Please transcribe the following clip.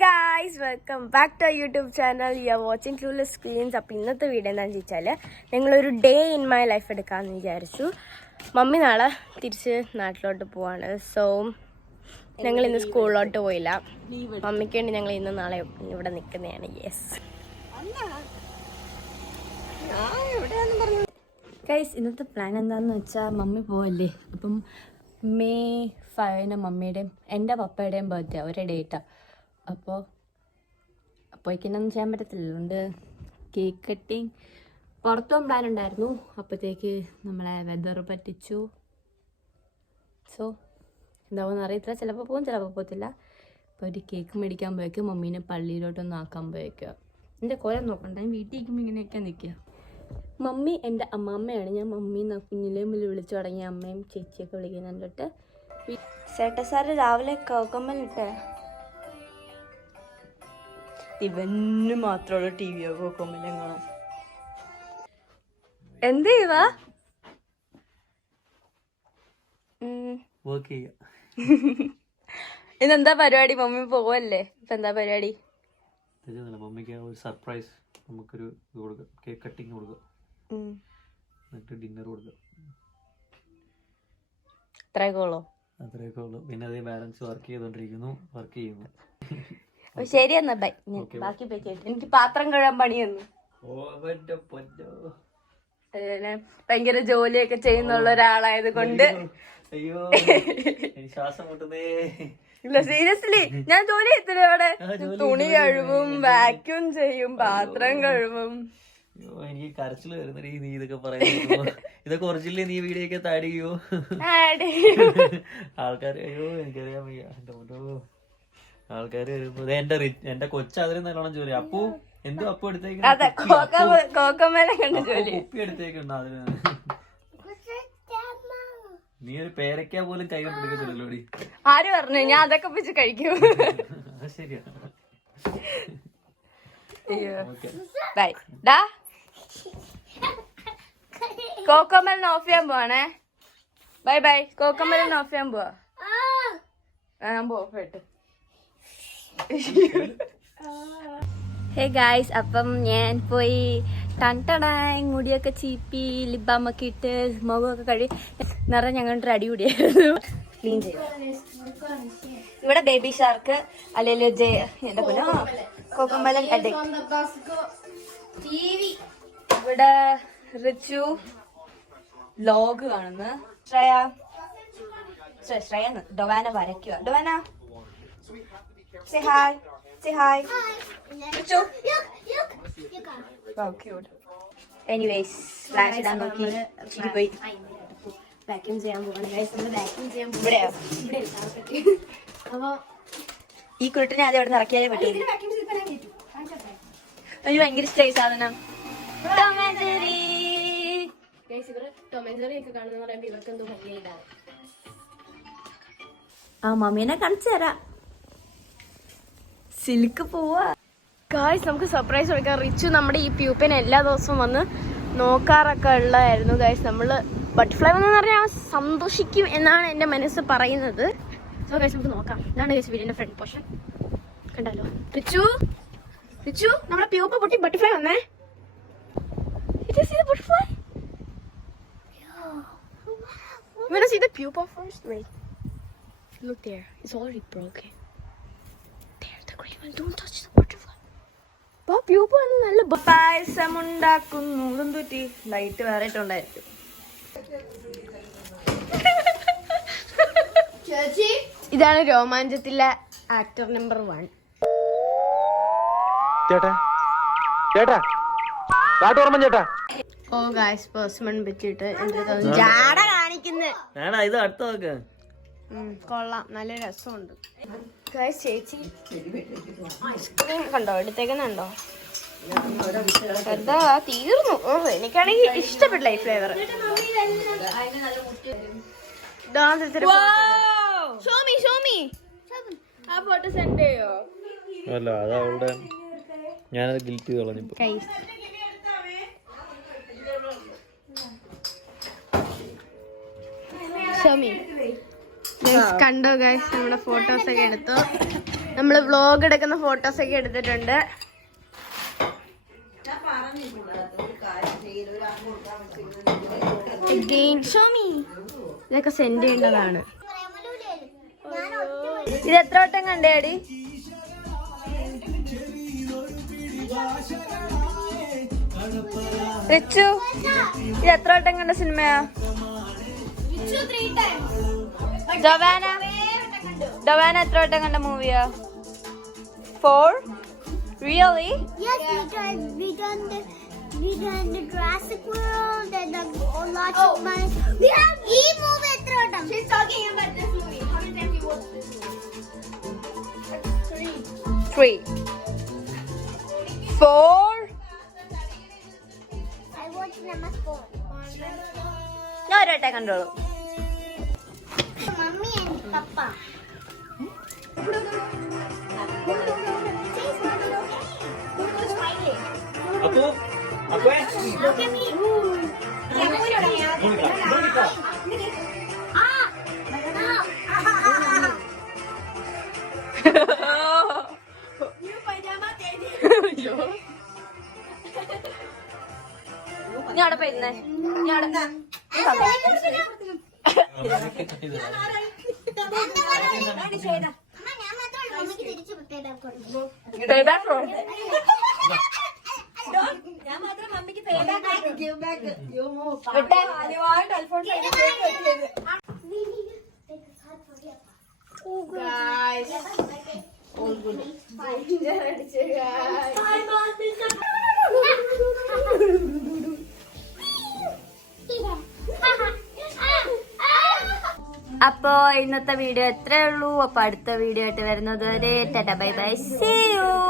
guys, welcome back to our YouTube channel. You are watching Clueless Queens. അപ്പോൾ ഇന്നത്തെ video എന്താണെന്ന് വെച്ചാൽ ഞങ്ങളൊരു ഡേ ഇൻ മൈ ലൈഫ് എടുക്കാമെന്ന് വിചാരിച്ചു. മമ്മി നാളെ തിരിച്ച് നാട്ടിലോട്ട് പോവാണ്. സോ ഞങ്ങൾ ഇന്ന് സ്കൂളിലോട്ട് പോയില്ല. മമ്മിക്ക് വേണ്ടി ഞങ്ങൾ ഇന്ന് നാളെ ഇവിടെ നിൽക്കുന്നതാണ്. യെസ് ഗൈസ്, ഇന്നത്തെ പ്ലാൻ എന്താണെന്ന് വെച്ചാൽ മമ്മി പോവല്ലേ. അപ്പം May 5 മമ്മിയുടെയും എൻ്റെ പപ്പയുടെയും ബർത്ത്ഡേ ഒരേ ഡേറ്റാണ്. അപ്പോൾ അപ്പോഴേക്കൊന്നും ചെയ്യാൻ പറ്റത്തില്ല. അതുകൊണ്ട് കേക്ക് കട്ടിങ് പുറത്തും പ്ലാൻ ഉണ്ടായിരുന്നു. അപ്പോഴത്തേക്ക് നമ്മളെ വെതർ പറ്റിച്ചു. സോ എന്താവുമെന്ന് അറിയത്തില്ല. ചിലപ്പോൾ പോകും, ചിലപ്പോൾ പോകത്തില്ല. അപ്പോൾ ഒരു കേക്ക് മേടിക്കാൻ പോയേക്കും, മമ്മീനെ പള്ളിയിലോട്ടൊന്ന് ആക്കാൻ പോയേക്കുക. എൻ്റെ കോലം നോക്കണ്ട, ഞാൻ വീട്ടിൽ ഇരിക്കുമ്പോൾ ഇങ്ങനെയൊക്കെ നിൽക്കുക. മമ്മി എൻ്റെ അമ്മാമ്മയാണ്. ഞാൻ മമ്മി കുഞ്ഞിലേ മുതൽ വിളിച്ചു തുടങ്ങി. അമ്മയും ചേച്ചിയൊക്കെ വിളിക്കുന്നുണ്ടിട്ട്. ചേട്ടാ സാറ് രാവിലെ കോക്കമ്മലിട്ടേ ഇവന് മാത്രമുള്ള ടി വിയോ കോക്കമ്മലും കാണാം. എന്ത് ചെയ്യുവാ? ഇന്നെന്താ പരിപാടി? മമ്മി പോവല്ലേ? ഇപ്പൊ എന്താ പരിപാടി? മമ്മിക്ക് ഒരു സർപ്രൈസ്, നമുക്കൊരു ഇത് കൊടുക്കാം, കേക്ക് കട്ടിങ് കൊടുക്കാം, എന്നിട്ട് ഡിന്നർ കൊടുക്കാം. അത്രയൊക്കെ ഉള്ളൂ. പിന്നെ അതേ ബാലൻസ് വർക്ക് ചെയ്യുന്നു. ശരി എന്നാ ബൈ. ബാക്കി എനിക്ക് പാത്രം കഴുകാൻ പണിയൊന്നു. ഭയങ്കര ജോലിയൊക്കെ ചെയ്യുന്നുള്ള ഒരാളായത് കൊണ്ട് അയ്യോ ശ്വാസം മുട്ടുന്നേ. ഇല്ല, സീരിയസ്ലി ഞാൻ ജോലി ചെയ്തില്ല. അവിടെ തുണി കഴുകും, വാക്യൂം ചെയ്യും, പാത്രം കഴുകും. എനിക്ക് കരച്ചില് വരുന്ന നീ ഇതൊക്കെ പറയുമ്പോ. ഇതൊക്കെ ഒറിജിനലി നീ വീഡിയോ ഒക്കെ ആഡ് ചെയ്യോ? ആൾക്കാര് അയ്യോ എനിക്കറിയാൻ വയ്യ. എന്റെ മുന്നോ ആൾക്കാര് വരുമ്പോ എന്റെ കൊച്ചതിന് നല്ലോണം ജോലി. അപ്പു എന്തോ അപ്പു എടുത്തേക്കുണ്ട്, കുപ്പി എടുത്തേക്കുണ്ട്. അതിന് നീ ഒരു പേരയ്ക്ക പോലും കൈ കൊണ്ടെടുക്കത്തില്ലല്ലോടി. ആര് പറഞ്ഞു? ഞാൻ അതൊക്കെ വെച്ച് കഴിക്കും. ശരിയാ. ബൈ. ഡാ കോക്കോമലിന് ഓഫ് ചെയ്യാൻ പോവാണേ. Bye bye. കോക്കോമലിന് ഓഫ് ചെയ്യാൻ പോവാ. ഞാൻ പോയിട്ട്. ഹേ ഗായ്സ്, അപ്പം ഞാൻ പോയി ടൺടടാങ് മുടിയൊക്കെ ചീപ്പി ലിബാമൊക്കെ ഇട്ട് മുഖമൊക്കെ കഴുകി നിറയെ ഞങ്ങളുടെ അടി കൂടിയായിരുന്നു. ക്ലീൻ ചെയ്തു. ഇവിടെ ബേബി ഷാർക്ക് അല്ലെങ്കിൽ എന്റെ പോലെ കോക്കമ്പലൻ ഇവിടെ റിച്ചു ലോഗ് കാണുന്നു. ശ്രേയ ഡൊവാന വരയ്ക്കുക. ഡൊവാന say hi. Say hi. Richu. Oh, cute. Anyways, flash ഇടാൻ നോക്കി പോയി വാക്യൂം ചെയ്യാൻ പോകണം. ഇവിടെയോ? ഈ കുരുട്ടിനെ ആദ്യം അവിടെ നിറക്കിയാലേ പറ്റൂ. എനിക്ക് ഭയങ്കര ഇഷ്ടമായി സാധനം. ആ മമ്മീനെ കാണിച്ചു തരാം. സിൽക്ക് പോവാ. ഗായ്സ്, നമുക്ക് സർപ്രൈസ് കൊടുക്കാം. റിച്ചു നമ്മുടെ ഈ പ്യൂപ്പനെ എല്ലാ ദിവസവും വന്ന് നോക്കാറൊക്കെ ഉള്ളതായിരുന്നു. ഗായ്സ്, നമ്മള് ബട്ടർഫ്ലൈ എന്ന് പറഞ്ഞാൽ സന്തോഷിക്കും എന്നാണ് എൻ്റെ മനസ്സ് പറയുന്നത്. സോ ഗായ്സ്, നമുക്ക് നോക്കാം. ഇതാണ് ഗായ്സ് വീടിന്റെ ഫ്രണ്ട് പോർഷൻ. കണ്ടല്ലോ. റിച്ചു നമ്മുടെ പ്യൂപ്പ പൊട്ടി ബട്ടർഫ്ലൈ വന്നേ. Butterfly. You wanna see the pupa first? Wait. Look there. It's already broken. There, the green one. Don't touch the butterfly. Pupa നല്ല പായസം ഉണ്ടാക്കുന്നു. ഇതെന്തുറ്റി ലൈറ്റ് വേറെ ഇട്ടുണ്ടായിരിക്കും. ഇതാണ് രോമാഞ്ചത്തിലെ ആക്ടർ നമ്പർ 1. ഓ ഗായ്സ്, പേഴ്സ്മൺ വെച്ചിട്ട് ജാട കാണിക്കുന്നത്. ഇത് അടുത്ത കൊള്ളാം, നല്ല രസമുണ്ട്. ഗായ്സ്, ചേച്ചി ഐസ്ക്രീം കണ്ടോ എടുത്തേക്കുന്നുണ്ടോ? എന്താ തീർന്നു. എനിക്കാണെങ്കിൽ ഇഷ്ടപ്പെട്ടില്ല ഈ ഫ്ലേവർ. ആ ഫോട്ടോ സെൻഡ് ചെയ്യോ? അല്ല, അത് അവളുടെ ഞാനത് ഗിൽറ്റ് കളഞ്ഞിപ്പോ. കണ്ടോ ഗൈസ്, നമ്മുടെ ഫോട്ടോസ് ഒക്കെ എടുത്തു. നമ്മള് വ്ലോഗ് എടുക്കുന്ന ഫോട്ടോസ് ഒക്കെ എടുത്തിട്ടുണ്ട്. ഇതൊക്കെ സെൻഡ് ചെയ്യേണ്ടതാണ്. ഇത് എത്ര വട്ടം കണ്ടേടി? റിച്ചു, ഇത് എത്ര വട്ടം കണ്ട സിനിമയാ? ഡൊവാന എത്ര വട്ടം കണ്ട മൂവിയാ? 4? Really? Yes, we done the Jurassic World and lots of money. We have movie through. She's talking about this movie. How many times you watched this movie? 3. 4. I watched number 4. ഞാൻ ഒരു വട്ടം കണ്ടോളൂ. Mommy and Papa. അപ്പു അപ്പേ Look at me. ഞാൻ അവിടെ പോയിരുന്നേ. ഞാൻ അവിടെ അപ്പോ ഇന്നത്തെ വീഡിയോ എത്രയേ ഉള്ളൂ. അപ്പൊ അടുത്ത വീഡിയോ ആയിട്ട് വരുന്നത് വരെ tata bye bye, see U.